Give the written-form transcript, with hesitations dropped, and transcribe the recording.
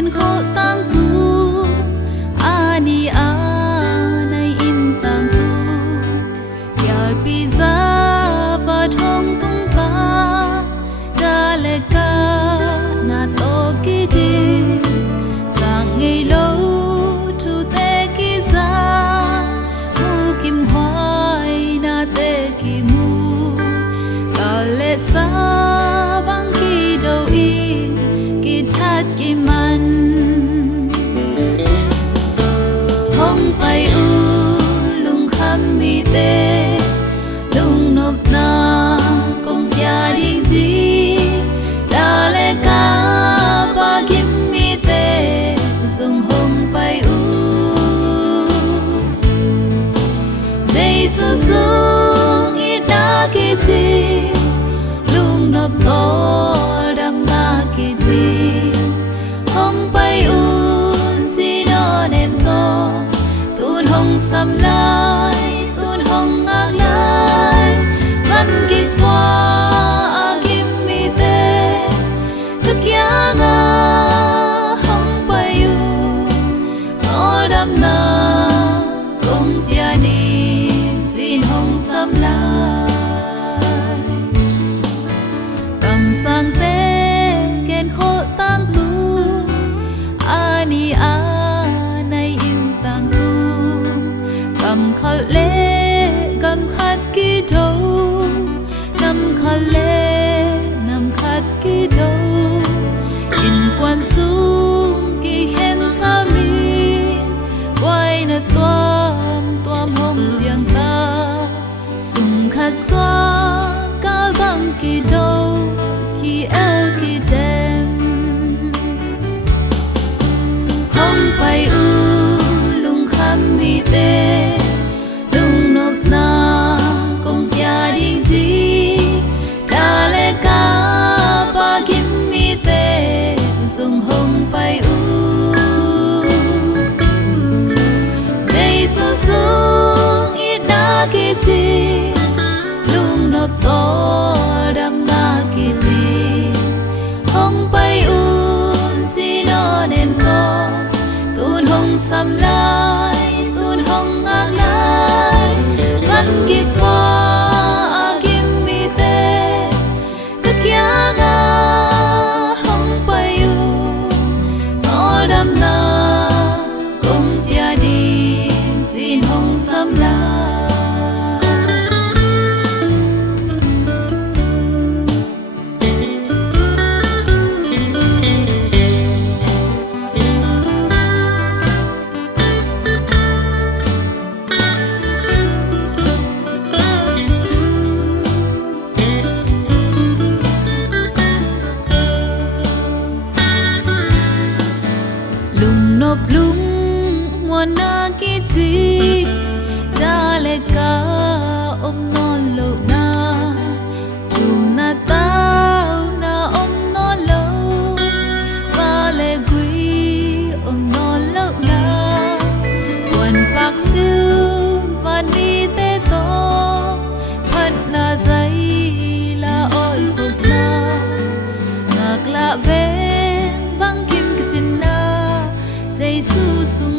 ken kho tang tu ani a nay in tang tu yal pi za va thong tung ta da le ka na to ki di sang ngei lo thu te ki za mu kim hoai na te ki mu ka le sa bang ki do i ki that ki man hong pai u lung kham mi te lung nop na kong pya ding ji da le ka pa kim mi te sung hong pai u dei su sung i da ki ti lung nop to dam na ki ti hong pai u ji no nem to tun hong sam lai tun hong ak lai văn kịch qua kim mi te thức ya nga hong pai u o dam na kong tia ni jin hong sam lai tam sang te ken kho tang tu ani a nay in tang tu kam khal le kam khat ki do nam khal le nam khat ki do in quan sung ki khen kha mi quay na toam hong piang ta sung khat xóa ka bang ki do ki a ki dem hong pai u lung kham mi te lung nop na kong pya ding ji da le ka pa kim mi te sung hong pai u dei su sung i da ki ti lung nop to dam na ki ti hong pai u ji no nem to tun hong sam lai tun hong ak lai văn kịch qua kim mi te tức ya nga hong pai u o dam na kong tia di jin hong sam lai lung nop lung muan na ki ti da le ka om non lo na tum na tao na om non lo va le gui om non lo na quan pak siêu van đi te to phat na zai la oi phut na ngak la ve bang kim kitin na dây su sung